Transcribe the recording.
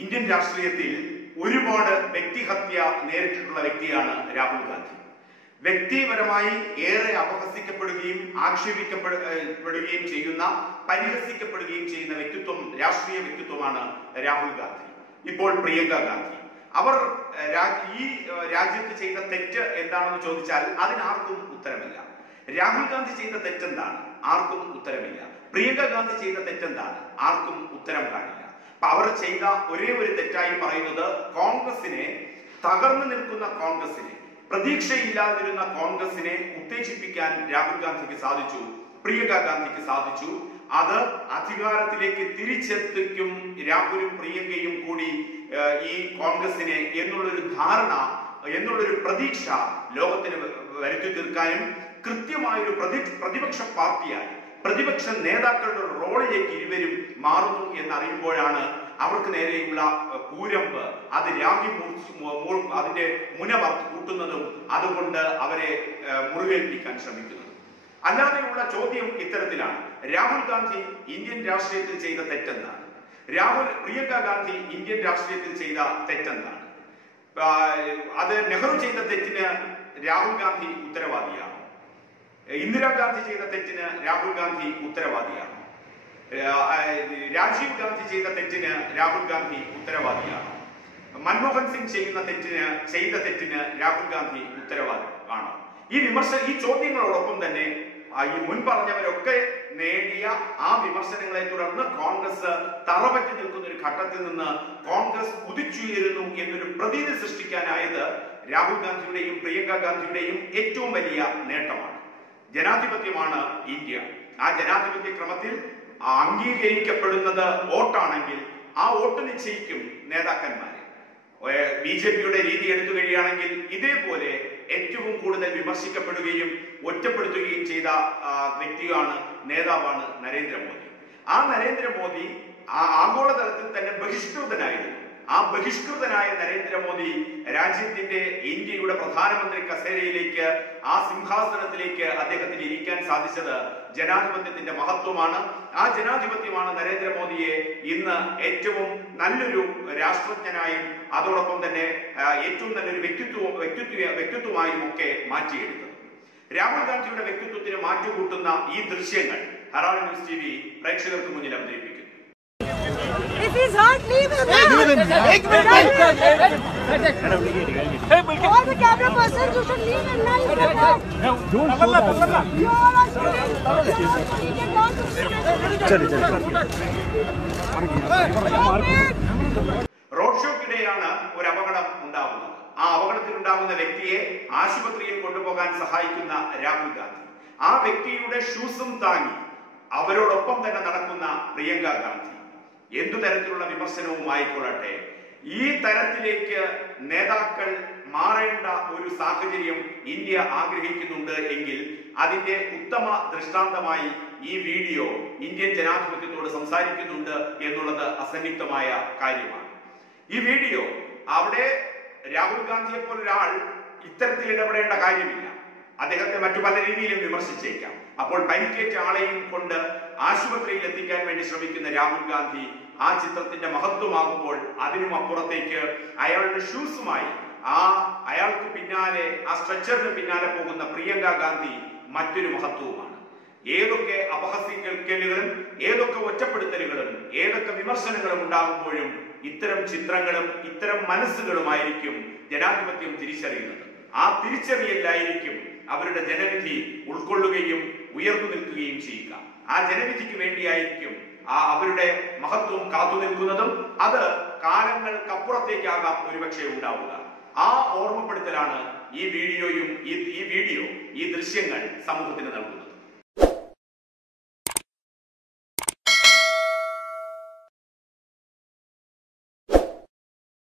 Indian രാഷ്ട്രീയത്തിൽ ഒരുപാട് വ്യക്തിഹത്യ നേരിട്ടിട്ടുള്ള വ്യക്തിയാണ് രാഹുൽ ഗാന്ധി. വ്യക്തിപരമായി ഏറെ അപഹസിക്കപ്പെടുകയും ആക്ഷേപിക്കപ്പെടുകയും ചെയ്യുന്ന പരിഹസിക്കപ്പെടുകയും ചെയ്യുന്ന വ്യക്തിത്വം രാഷ്ട്രീയ വ്യക്തിത്വമാണ് രാഹുൽ ഗാന്ധി. ഇപ്പോൾ പ്രിയങ്ക ഗാന്ധി. അവർ ഈ രാജ്യത്ത് ചെയ്ത തെറ്റ് എന്താണെന്ന് ചോദിച്ചാൽ അതിനാർക്കും ഉത്തരമില്ല. രാഹുൽ ഗാന്ധി ചെയ്ത തെറ്റെന്താണ്? ആർക്കും ഉത്തരമില്ല. പ്രിയങ്ക ഗാന്ധി ചെയ്ത തെറ്റെന്താണ്? ആർക്കും ഉത്തരം കാണില്ല. അവർ ചെയ്ത ഒരേ ഒരു തെറ്റായി പറയുന്നത് കോൺഗ്രസിനെ തകർന്നു നിൽക്കുന്ന കോൺഗ്രസിനെ പ്രതീക്ഷയില്ലാതിരുന്ന കോൺഗ്രസിനെ ഉത്തേജിപ്പിക്കാൻ രാഹുൽ ഗാന്ധിക്ക് സാധിച്ചു പ്രിയങ്ക ഗാന്ധിക്ക് സാധിച്ചു. അത് അധികാരത്തിലേക്ക് തിരിച്ചെത്തിക്കും രാഹുലും പ്രിയങ്കയും കൂടി ഈ കോൺഗ്രസിനെ എന്നുള്ളൊരു ധാരണ എന്നുള്ളൊരു പ്രതീക്ഷ ലോകത്തിന് വരുത്തി തീർക്കാനും കൃത്യമായൊരു പ്രതി പ്രതിപക്ഷ പാർട്ടിയായി പ്രതിപക്ഷ നേതാക്കളുടെ റോളിലേക്ക് ഇരുവരും മാറുന്നു എന്നറിയുമ്പോഴാണ് അവർക്ക് നേരെയുള്ള പൂരമ്പ്. അത് രാഗി അതിന്റെ മുനവർ കൂട്ടുന്നതും അതുകൊണ്ട് അവരെ മുറിവേൽപ്പിക്കാൻ ശ്രമിക്കുന്നതും അല്ലാതെയുള്ള ചോദ്യം ഇത്തരത്തിലാണ്. രാഹുൽ ഗാന്ധി ഇന്ത്യൻ രാഷ്ട്രീയത്തിൽ ചെയ്ത തെറ്റെന്താണ്? രാഹുൽ പ്രിയങ്ക ഗാന്ധി ഇന്ത്യൻ രാഷ്ട്രീയത്തിൽ ചെയ്ത തെറ്റെന്താണ്? അത് നെഹ്റു ചെയ്ത തെറ്റിന് രാഹുൽ ഗാന്ധി ഉത്തരവാദിയാണ്. ഇന്ദിരാഗാന്ധി ചെയ്ത തെറ്റിന് രാഹുൽ ഗാന്ധി ഉത്തരവാദിയാണ്. രാജീവ് ഗാന്ധി ചെയ്ത തെറ്റിന് രാഹുൽ ഗാന്ധി ഉത്തരവാദിയാണ്. മൻമോഹൻ സിംഗ് ചെയ്യുന്ന തെറ്റിന് ചെയ്ത തെറ്റിന് രാഹുൽ ഗാന്ധി ഉത്തരവാദി ആണ്. ഈ വിമർശ ഈ ചോദ്യങ്ങളോടൊപ്പം തന്നെ ഈ മുൻ പറഞ്ഞവരൊക്കെ നേടിയ ആ വിമർശനങ്ങളെ തുടർന്ന് കോൺഗ്രസ് തറപറ്റി നിൽക്കുന്ന ഒരു ഘട്ടത്തിൽ നിന്ന് കോൺഗ്രസ് കുതിച്ചുയരുന്നു എന്നൊരു പ്രതീതി സൃഷ്ടിക്കാനായത് രാഹുൽ ഗാന്ധിയുടെയും പ്രിയങ്ക ഗാന്ധിയുടെയും ഏറ്റവും വലിയ നേട്ടമാണ്. ജനാധിപത്യമാണ് ഇന്ത്യ. ആ ജനാധിപത്യ ക്രമത്തിൽ അംഗീകരിക്കപ്പെടുന്നത് വോട്ടാണെങ്കിൽ ആ വോട്ട് നിശ്ചയിക്കും നേതാക്കന്മാരെ. ബി ജെ പിയുടെ രീതി എടുത്തു കഴിയുകയാണെങ്കിൽ ഇതേപോലെ ഏറ്റവും കൂടുതൽ വിമർശിക്കപ്പെടുകയും ഒറ്റപ്പെടുത്തുകയും ചെയ്ത വ്യക്തിയാണ് നേതാവാണ് നരേന്ദ്രമോദി. ആ നരേന്ദ്രമോദി ആ ആഗോളതലത്തിൽ തന്നെ ബഹിഷ്കൃതനായ നരേന്ദ്രമോദി രാജ്യത്തിന്റെ ഇന്ത്യയുടെ പ്രധാനമന്ത്രി കസേരയിലേക്ക് ആ സിംഹാസനത്തിലേക്ക് അദ്ദേഹത്തിന് ഇരിക്കാൻ സാധിച്ചത് ജനാധിപത്യത്തിന്റെ മഹത്വമാണ്. ആ ജനാധിപത്യമാണ് നരേന്ദ്രമോദിയെ ഇന്ന് ഏറ്റവും നല്ലൊരു രാഷ്ട്രജ്ഞനായും അതോടൊപ്പം തന്നെ ഏറ്റവും നല്ലൊരു വ്യക്തിത്വവും വ്യക്തിത്വ വ്യക്തിത്വമായും ഒക്കെ മാറ്റിയെടുത്തത്. രാഹുൽ ഗാന്ധിയുടെ വ്യക്തിത്വത്തിന് മാറ്റുകൂട്ടുന്ന ഈ ദൃശ്യങ്ങൾ ഹെറാൾഡ് ന്യൂസ് ടി വി പ്രേക്ഷകർക്ക് മുന്നിൽ അവതരിപ്പിക്കുന്നു. If he's hurt, leave him. Leave him. All the camera persons, you should leave him now. You should not. Don't show that. You are a student. You are a student. Get down to student. Road ഷോക്കിടെയാണ് ഒരു അപകടം ഉണ്ടാവുന്നത് ആ അപകടത്തിൽ ഉണ്ടാകുന്ന വ്യക്തിയെ ആശുപത്രിയിൽ കൊണ്ടുപോകാൻ സഹായിക്കുന്ന രാഹുൽ ഗാന്ധി ആ വ്യക്തിയുടെ ഷൂസും താങ്ങി അവരോടൊപ്പം തന്നെ നടക്കുന്ന പ്രിയങ്ക ഗാന്ധി എന്തു തരത്തിലുള്ള വിമർശനവും ആയിക്കൊള്ളട്ടെ. ഈ തരത്തിലേക്ക് നേതാക്കൾ മാറേണ്ട ഒരു സാഹചര്യം ഇന്ത്യ ആഗ്രഹിക്കുന്നുണ്ട് എങ്കിൽ അതിന്റെ ഉത്തമ ദൃഷ്ടാന്തമായി ഈ വീഡിയോ ഇന്ത്യൻ ജനാധിപത്യത്തോട് സംസാരിക്കുന്നുണ്ട് എന്നുള്ളത് അസന്നിഗ്ധമായ കാര്യമാണ്. ഈ വീഡിയോ അവിടെ രാഹുൽ ഗാന്ധിയെ പോലൊരാൾ ഇത്തരത്തിൽ ഇടപെടേണ്ട കാര്യമില്ല. അദ്ദേഹത്തെ മറ്റു പല രീതിയിലും വിമർശിച്ചേക്കാം. അപ്പോൾ പരിക്കേറ്റ ആളെയും കൊണ്ട് ആശുപത്രിയിൽ എത്തിക്കാൻ വേണ്ടി ശ്രമിക്കുന്ന രാഹുൽ ഗാന്ധി ആ ചിത്രത്തിന്റെ മഹത്വമാകുമ്പോൾ അതിനും അപ്പുറത്തേക്ക് അയാളുടെ ഷൂസുമായി ആ അയാൾക്ക് പിന്നാലെ ആ സ്ട്രെച്ചറിന് പിന്നാലെ പോകുന്ന പ്രിയങ്ക ഗാന്ധി മറ്റൊരു മഹത്വവുമാണ്. ഏതൊക്കെ അപഹസിക്കലുകളും ഏതൊക്കെ ഒറ്റപ്പെടുത്തലുകളും ഏതൊക്കെ വിമർശനങ്ങളും ഉണ്ടാകുമ്പോഴും ഇത്തരം ചിത്രങ്ങളും ഇത്തരം മനസ്സുകളുമായിരിക്കും ജനാധിപത്യം തിരിച്ചറിയുന്നത്. ആ തിരിച്ചറിയലായിരിക്കും അവരുടെ ജനവിധി ഉൾക്കൊള്ളുകയും ഉയർന്നു നിൽക്കുകയും ചെയ്യുക. ആ ജനവിധിക്ക് വേണ്ടിയായിരിക്കും ആ അവരുടെ മഹത്വം കാത്തു നിൽക്കുന്നതും അത് കാലങ്ങൾക്കപ്പുറത്തേക്കാകാം ഒരുപക്ഷെ ഉണ്ടാവുക. ആ ഓർമ്മപ്പെടുത്തലാണ് ഈ വീഡിയോയും ഈ വീഡിയോ ഈ ദൃശ്യങ്ങൾ സമൂഹത്തിന് നൽകുന്നത്.